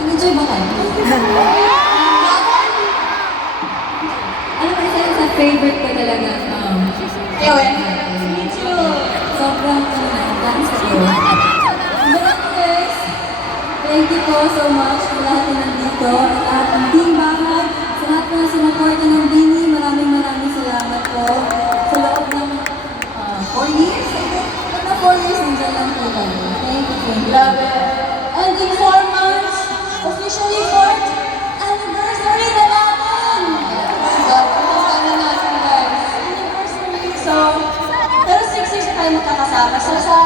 Nag-enjoy ba kayo? Alam mo, isa yun sa favorite ko talaga. Ewan. Me too. Sobrang dance ko. Guys, thank you po so much sa lahat na nandito. At lahat ng team bahay. Sa lahat na sinuporta ng Bini, maraming salamat po. Sa loob ng 4 years, I think. Ano 4 years, nandiyan lang po kami. Thank you, thank you. Love it. And in 4 months, officially 4th anniversary na natin! Kasama natin, guys. Anniversary. So, pero 6 years na tayo magkakasama. So, sa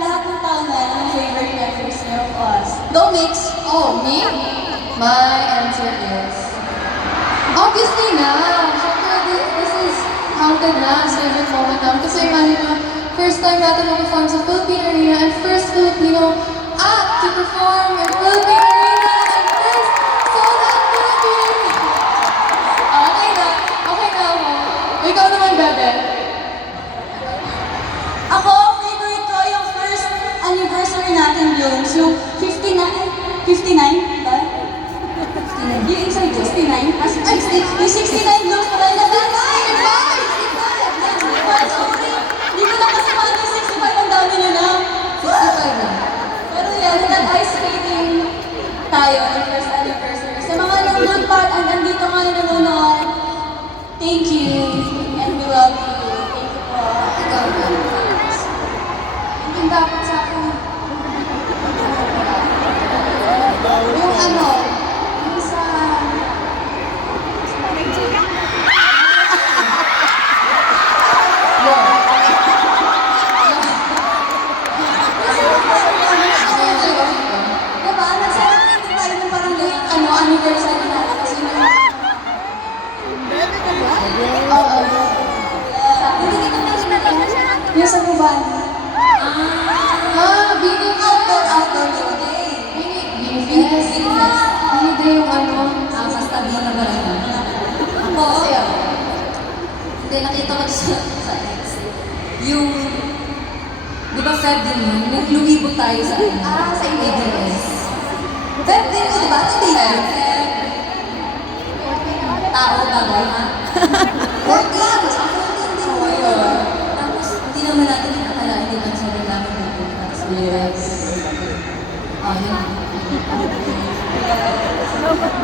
lahat ng tao na yan, ang favorite memories niyo of us. Go, Mix! Oh, me? My answer is... Obviously na! Siyempre, this is counted na as favorite moment namin. Kasi imagine mo, first time natin mag-perform sa Philippine Arena and first Filipino act to perform in Philippine Arena and first sold out Philippine! Okay na ako. Ikaw naman, Bebe. Ako, favorite ko yung first anniversary natin, Blooms. Yung 59 ba? 59. Yung inside 69? Ah, 60. Yung 69 Blooms pa rin na dance. 65! Sorry. Hindi ko nakasama yung 65. Ang dami nyo na. 65 na. Pero yan, nag-ice skating tayo ng first anniversary. Sa mga nanonood pa at andito ngayon nanonood, thank you. And we love you. Thank you po. Ikaw na. Yung dapat sa akin. Yung ano, yung sa... Diba? Nag-celebrate tayo ng parang anniversary natin. Kasi Oo. hindi kita nakita. Yung sa Buban. Bini Outdoor today. Bini day yung ano. Basta Bini ba rin? Ako, hindi, nakita ko sa ex. Yung, di ba Feb din yun? Nung lumibot tayo sa ano? Sa ABS. Feb din mo, diba? Hindi Feb. Tao bagay, ha? 14! Ako 14 din mo yun. Tapos, hindi naman natin nakakalain din ang sabi namin pupunta. Yes. Yun.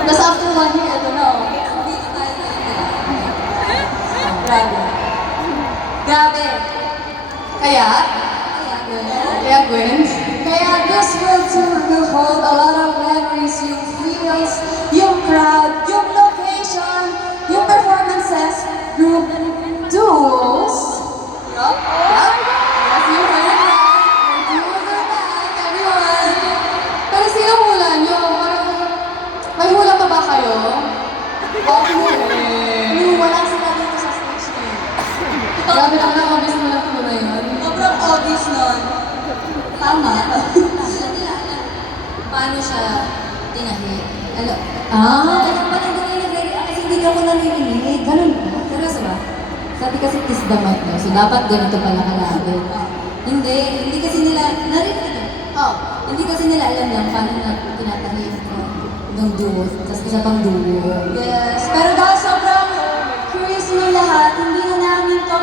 Tapos after 1 year, ito na, oh. Dito tayo ngayon. Grabe. Grabe. Kaya, Kaya, Gwen, Kaya this world tour will hold a lot of memories, yung feels, yung crowd, yung location, yung performances, group, duos. Yup. Yes, you heard it right. Your duos are back, everyone. Pero sino hula nyo? Parang, may hula pa ba kayo? Yung wala sila dito sa stage na yun. Grabe naman ang obvious mo na hula yun. Sobrang obvious nun. Tama. sila nila alam paano siya tinahi. Ano? Kaya pala hindi kayo nagre-react kasi hindi ako narinig. Ganun ba? Seryoso ba? Sabi kasi kiss the mic daw. So dapat ganito pala kalabit. Hindi kasi nila, narinig. Hindi kasi nila alam lang paano na tinatahi ng duo. Tapos isa pang duo. Yes. Pero dahil sobrang curious ng lahat, hindi na namin to